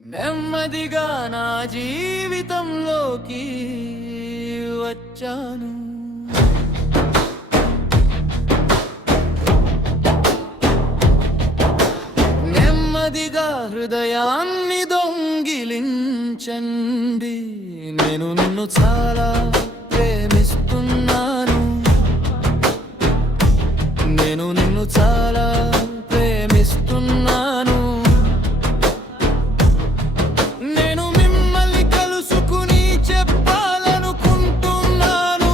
నెమ్మదిగా నా జీవితంలోకి వచ్చాను. నెమ్మదిగా హృదయాన్ని దొంగిలించండి. నేను నిన్ను చాలా ప్రేమిస్తున్నాను. నేను నిన్ను చాలా ప్రేమిస్తున్నాను. నేను మిమ్మల్ని కలుసుకుని చెప్పాలనుకుంటున్నాను.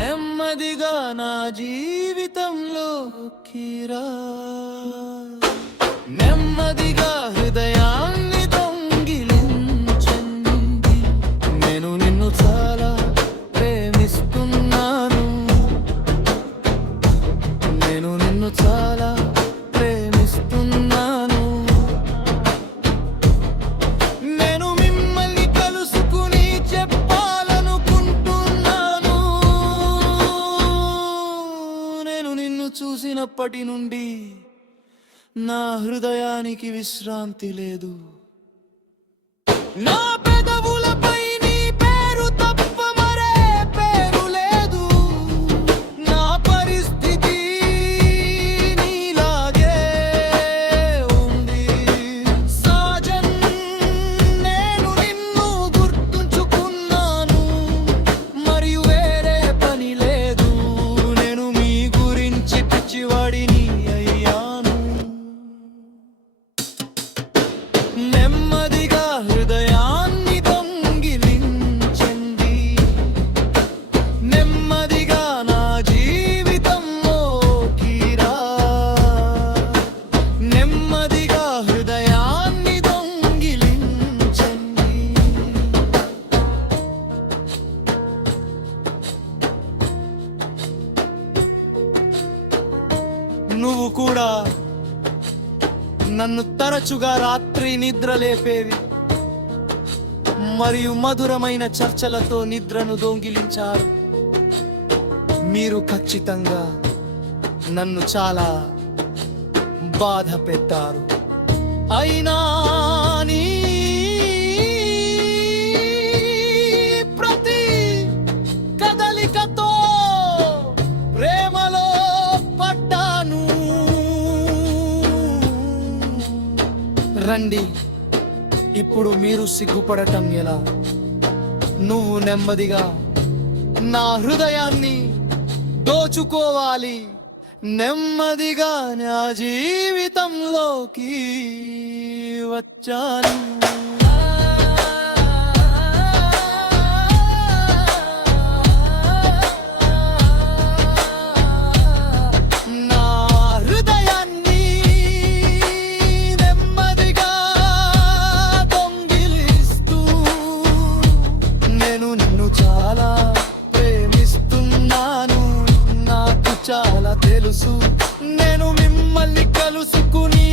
నెమ్మదిగా నా జీవితంలోకి రా. నెమ్మదిగా హృదయాన్ని దొంగిలించండి. నేను నిన్ను చాలా ప్రేమిస్తున్నాను. నేను నిన్ను చాలా ప్రేమిస్తున్నాను. నేను మిమ్మల్ని కలుసుకుని చెప్పాలనుకుంటున్నాను. నేను నిన్ను చూసినప్పటి నుండి నా హృదయానికి విశ్రాంతి లేదు. నా పెదవులపై నీ పేరు తప్ప మరే పేరు లేదు. నా పరిస్థితి నీలాగే ఉంది. సాజన్, నేను నిన్ను గుర్తుంచుకున్నాను. మరియు వేరే పని లేదు. నేను మీ గురించి పిచ్చివాడిని అయ్యాను. నెమ్మదిగా హృదయాన్ని దొంగిలించండి. నెమ్మదిగా నా జీవితంలోకి రా. నెమ్మదిగా హృదయాన్ని దొంగిలించండి. నువ్వు కూడా నన్ను తరచుగా రాత్రి నిద్ర లేపేవి మరియు మధురమైన చర్చలతో నిద్రను దొంగిలించారు. మీరు ఖచ్చితంగా నన్ను చాలా బాధ పెట్టారు. అయినా నీ ప్రతి కదలికతో ప్రేమలో పడ్డాను. రండి, ఇప్పుడు మీరు సిగ్గుపడటం ఎలా? నువ్వు నెమ్మదిగా నా హృదయాన్ని దోచుకోవాలి. నెమ్మదిగా నా జీవితంలోకి వచ్చాను. నా హృదయాన్ని నెమ్మదిగా దొంగిలిస్తూ నేను నిన్ను చాలా ప్రేమిస్తున్నాను. నాకు చాలా తెలుసు. నేను మిమ్మల్ని కలుసుకుని